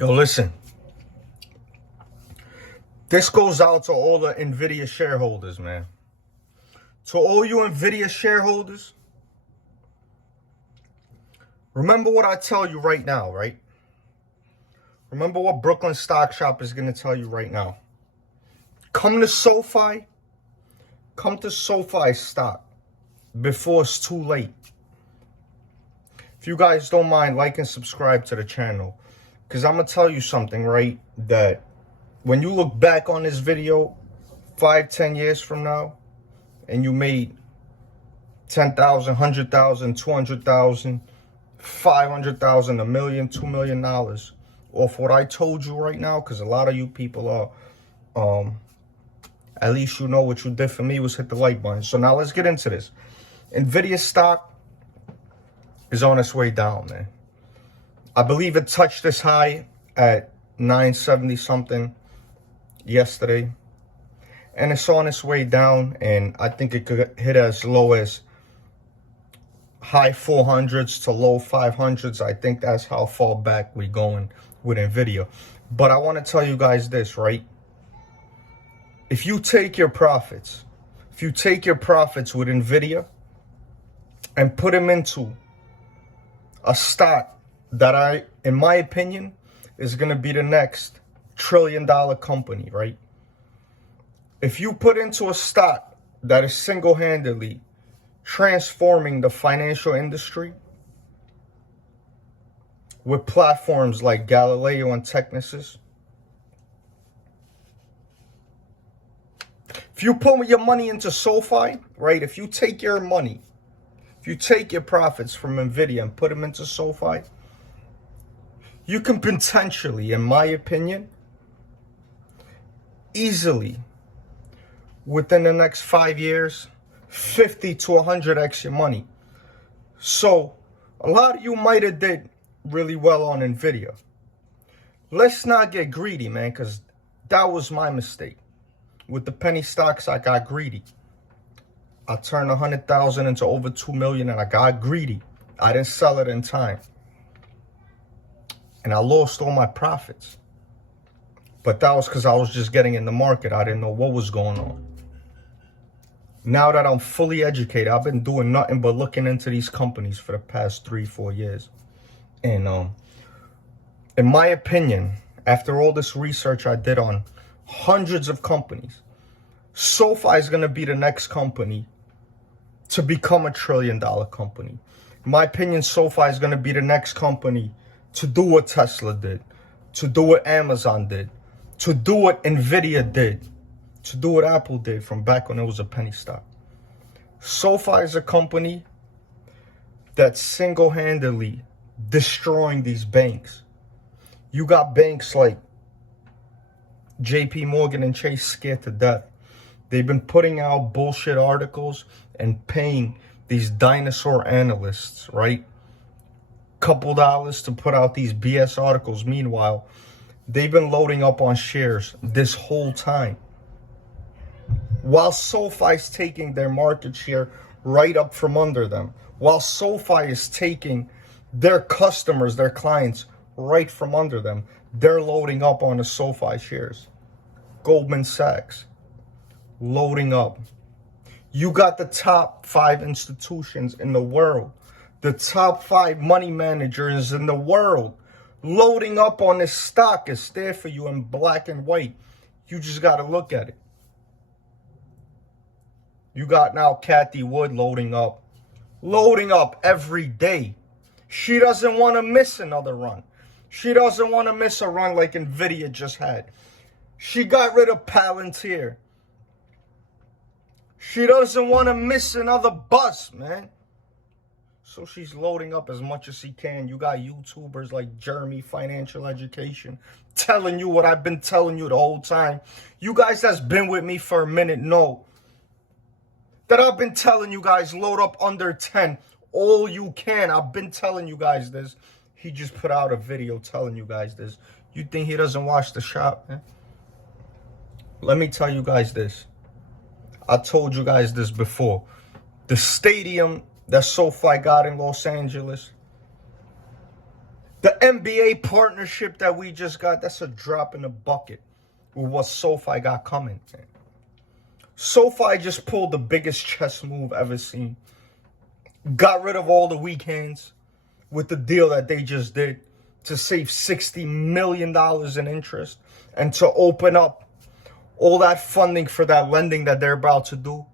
Yo, listen. This goes out to all the Nvidia shareholders, man. To all you Nvidia shareholders, remember what I tell you right now, right? Remember what Brooklyn Stock Shop is going to tell you right now. Come to Sofi stock before it's too late. If you guys don't mind, like and subscribe to the channel. Because I'm going to tell you something, right? That when you look back on this video 5-10 years from now, and you made 10,000, 100,000, 200,000, 500,000, $1 million, $2 million off what I told you right now, because a lot of you people are, at least you know what you did for me was hit the like button. So now let's get into this. Nvidia stock is on its way down, man. I believe it touched this high at 970 something yesterday. And it's on its way down, and I think it could hit as low as high 400s to low 500s. I think that's how far back we're going with Nvidia. But I want to tell you guys this, right? If you take your profits with Nvidia and put them into a stock that in my opinion, is going to be the next trillion-dollar company, right? If you put into a stock that is single-handedly transforming the financial industry with platforms like Galileo and Technisys, if you put your money into Sofi, right? If you take your money, if you take your profits from Nvidia and put them into Sofi, you can potentially, in my opinion, easily, within the next 5 years, 50 to 100x your money. So a lot of you might have did really well on Nvidia. Let's not get greedy, man, because that was my mistake. With the penny stocks, I got greedy. I turned 100,000 into over 2 million, and I got greedy. I didn't sell it in time. And I lost all my profits. But that was because I was just getting in the market. I didn't know what was going on. Now that I'm fully educated, I've been doing nothing but looking into these companies for the past 3-4 years. And in my opinion, after all this research I did on hundreds of companies, Sofi is going to be the next company to become a trillion-dollar company. In my opinion, Sofi is going to be the next company to do what Tesla did, to do what Amazon did, to do what Nvidia did, to do what Apple did from back when it was a penny stock. Sofi is a company that's single-handedly destroying these banks. You got banks like JP Morgan and Chase scared to death. They've been putting out bullshit articles and paying these dinosaur analysts, right? Couple dollars to put out these BS articles. Meanwhile, they've been loading up on shares this whole time, while Sofi's taking their market share right up from under them, while Sofi is taking their customers, their clients, right from under them. They're loading up on the Sofi shares. Goldman Sachs loading up. You got the top 5 institutions in the world, the top 5 money managers in the world loading up on this stock. It's there for you in black and white. You just got to look at it. You got now Kathy Wood loading up every day. She doesn't want to miss another run. She doesn't want to miss a run like Nvidia just had. She got rid of Palantir. She doesn't want to miss another bus, man. So she's loading up as much as she can. You got YouTubers like Jeremy Financial Education telling you what I've been telling you the whole time. You guys that's been with me for a minute know that I've been telling you guys load up under 10 all you can. I've been telling you guys this. He just put out a video telling you guys this. You think he doesn't watch the shop, man? Let me tell you guys this. I told you guys this before. The stadium that Sofi got in Los Angeles, The NBA partnership that we just got, that's a drop in the bucket with what SoFi got coming, man. SoFi just pulled the biggest chess move ever seen. Got rid of all the weak hands with the deal that they just did to save $60 million in interest and to open up all that funding for that lending that they're about to do.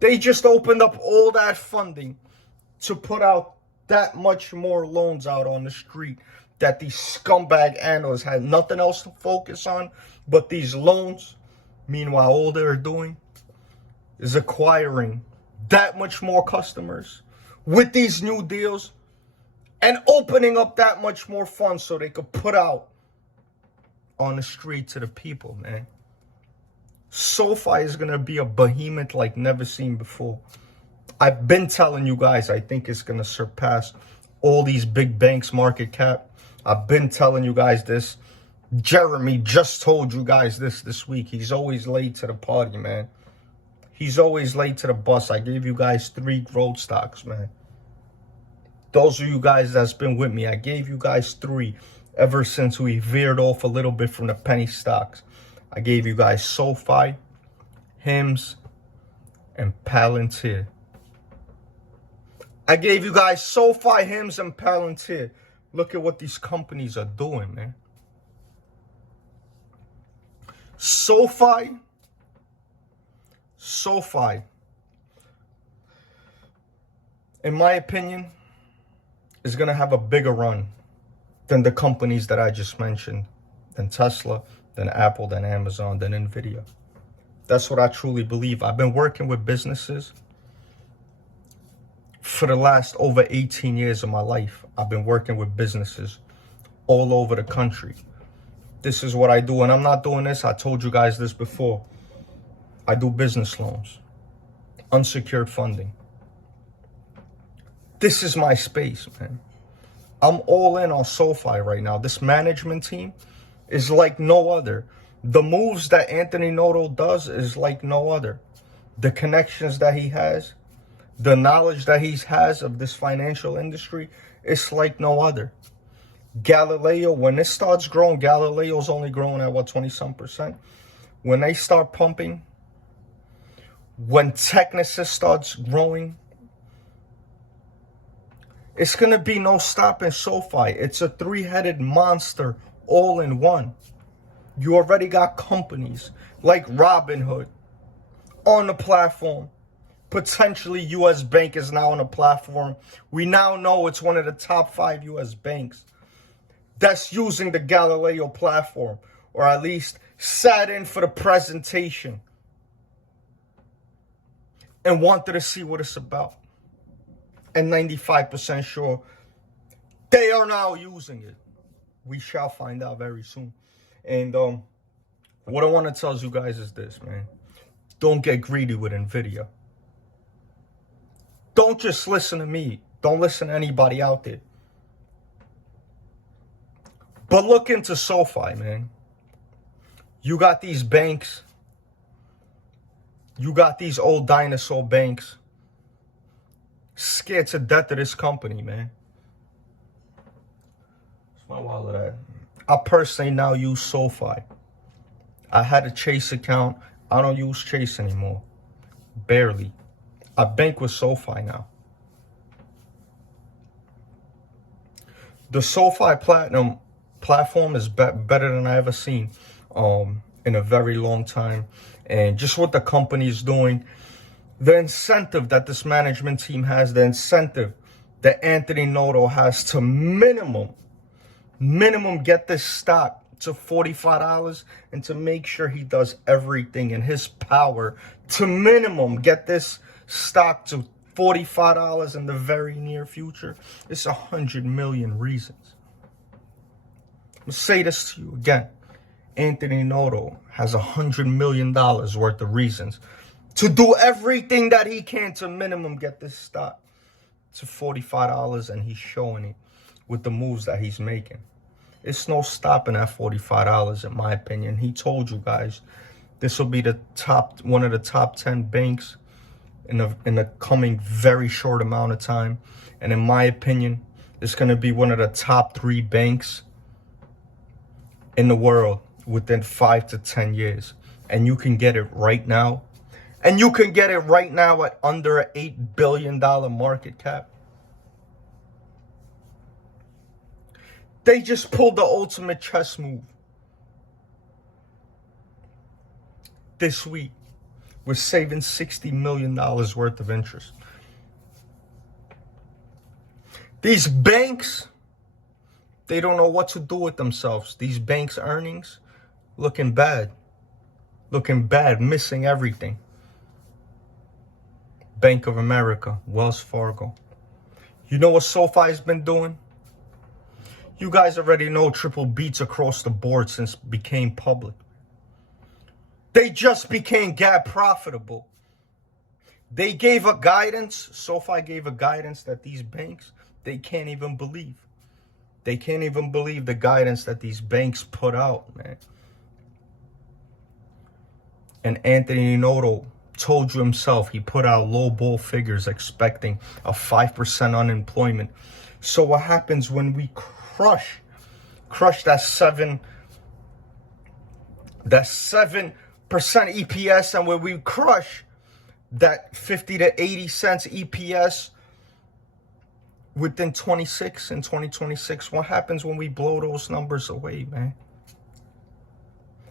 They just opened up all that funding to put out that much more loans out on the street that these scumbag analysts had nothing else to focus on but these loans. Meanwhile, all they're doing is acquiring that much more customers with these new deals and opening up that much more funds so they could put out on the street to the people, man. SoFi is going to be a behemoth like never seen before. I've been telling you guys, I think it's going to surpass all these big banks' market cap. I've been telling you guys this. Jeremy just told you guys this week. He's always late to the party, man. He's always late to the bus. I gave you guys 3 growth stocks, man. Those of you guys that's been with me, I gave you guys 3 ever since we veered off a little bit from the penny stocks. I gave you guys SoFi, HIMS, and Palantir. I gave you guys SoFi, HIMS, and Palantir. Look at what these companies are doing, man. SoFi, in my opinion, is going to have a bigger run than the companies that I just mentioned, than Tesla, than Apple, than Amazon, than Nvidia. That's what I truly believe. I've been working with businesses for the last over 18 years of my life. I've been working with businesses all over the country. This is what I do, and I'm not doing this. I told you guys this before. I do business loans, unsecured funding. This is my space, man. I'm all in on SoFi right now. This management team is like no other. The moves that Anthony Noto does is like no other. The connections that he has, the knowledge that he has of this financial industry, it's like no other. Galileo, when it starts growing, Galileo's only growing at what, 20-some%? When they start pumping, when Technisys starts growing, it's going to be no stopping SoFi. It's a 3-headed monster all in one. You already got companies like Robinhood on the platform. Potentially, U.S. Bank is now on the platform. We now know it's one of the top 5 U.S. banks that's using the Galileo platform, or at least sat in for the presentation and wanted to see what it's about. And 95% sure they are now using it. We shall find out very soon. And what I want to tell you guys is this, man. Don't get greedy with Nvidia. Don't just listen to me. Don't listen to anybody out there. But look into SoFi, man. You got these banks. You got these old dinosaur banks scared to death of this company, man. What's my wallet at? I personally now use SoFi. I had a Chase account. I don't use Chase anymore. Barely. I bank with SoFi now. The SoFi Platinum platform is better than I ever seen in a very long time. And just what the company is doing, the incentive that this management team has, the incentive that Anthony Noto has to minimum get this stock to $45 and to make sure he does everything in his power to minimum get this stock to $45 in the very near future. It's 100 million reasons. I'm gonna say this to you again. Anthony Noto has $100 million worth of reasons to do everything that he can to minimum get this stock to $45, and he's showing it with the moves that he's making. It's no stopping at $45, in my opinion. He told you guys this will be one of the top 10 banks in the coming very short amount of time. And in my opinion, is going to be one of the top 3 banks in the world within 5 to 10 years. And you can get it right now. And you can get it right now at under an $8 billion market cap. They just pulled the ultimate chess move this week. We're saving $60 million worth of interest. These banks, they don't know what to do with themselves. These banks' earnings looking bad. Looking bad, missing everything. Bank of America, Wells Fargo. You know what SoFi's been doing? You guys already know triple beats across the board since it became public. They just became GAAP profitable. They gave a guidance, SoFi gave a guidance that these banks, they can't even believe. They can't even believe the guidance that these banks put out, man. And Anthony Noto told you himself, he put out low ball figures expecting a 5% unemployment. So what happens when we crush that 7% EPS, and when we crush that 50 to 80 cents EPS within 2026, what happens when we blow those numbers away, man?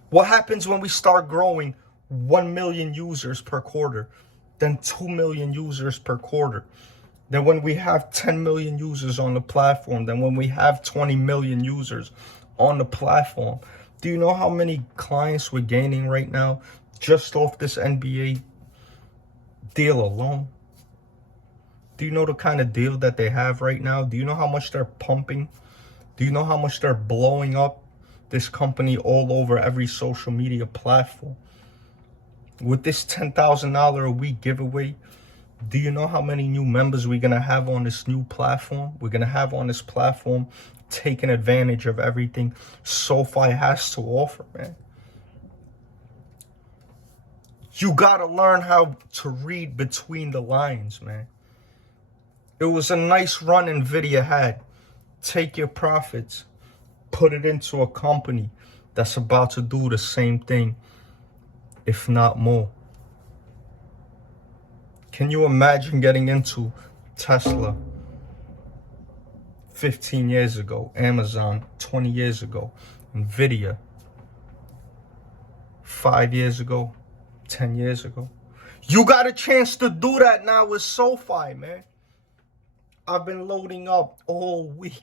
What happens when we start growing 1 million users per quarter, then 2 million users per quarter? Then when we have 10 million users on the platform, then when we have 20 million users on the platform, do you know how many clients we're gaining right now just off this NBA deal alone? Do you know the kind of deal that they have right now? Do you know how much they're pumping? Do you know how much they're blowing up this company all over every social media platform? With this $10,000 a week giveaway, do you know how many new members we're going to have on this new platform? We're going to have on this platform taking advantage of everything SoFi has to offer, man. You got to learn how to read between the lines, man. It was a nice run Nvidia had. Take your profits, put it into a company that's about to do the same thing, if not more. Can you imagine getting into Tesla 15 years ago, Amazon 20 years ago, Nvidia 5 years ago, 10 years ago? You got a chance to do that now with SoFi, man. I've been loading up all week.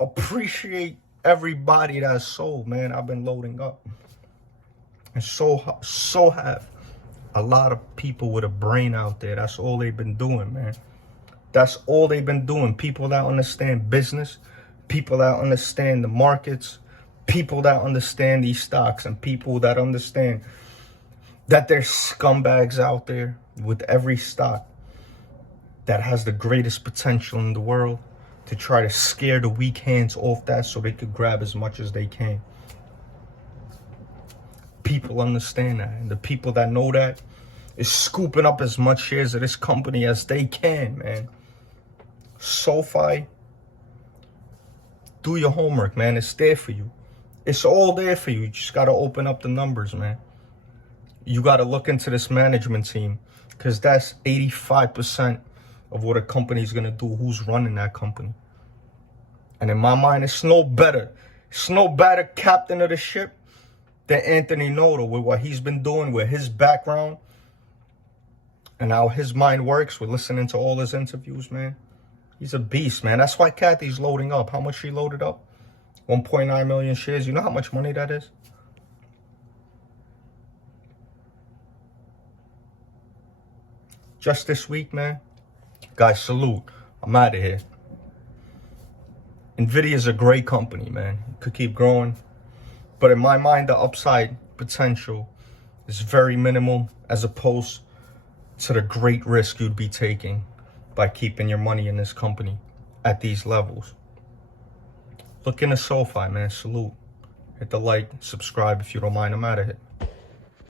Appreciate everybody that's sold, man. I've been loading up. And so have a lot of people with a brain out there. That's all they've been doing, man. That's all they've been doing. People that understand business, people that understand the markets, people that understand these stocks, and people that understand that there's scumbags out there with every stock that has the greatest potential in the world to try to scare the weak hands off that so they could grab as much as they can. People understand that, and the people that know that is scooping up as much shares of this company as they can, man. SoFi, do your homework, man. It's there for you. It's all there for you. You just got to open up the numbers, man. You got to look into this management team, because that's 85% of what a company is going to do, who's running that company. And in my mind, it's no better captain of the ship than Anthony Noto, with what he's been doing, with his background, and how his mind works, with listening to all his interviews, man. He's a beast, man. That's why Kathy's loading up. How much she loaded up? 1.9 million shares. You know how much money that is? Just this week, man. Guys, salute. I'm out of here. Nvidia is a great company, man. It could keep growing. But in my mind, the upside potential is very minimal as opposed to the great risk you'd be taking by keeping your money in this company at these levels. Look into SoFi, man. Salute. Hit the like, subscribe if you don't mind. I'm out of here.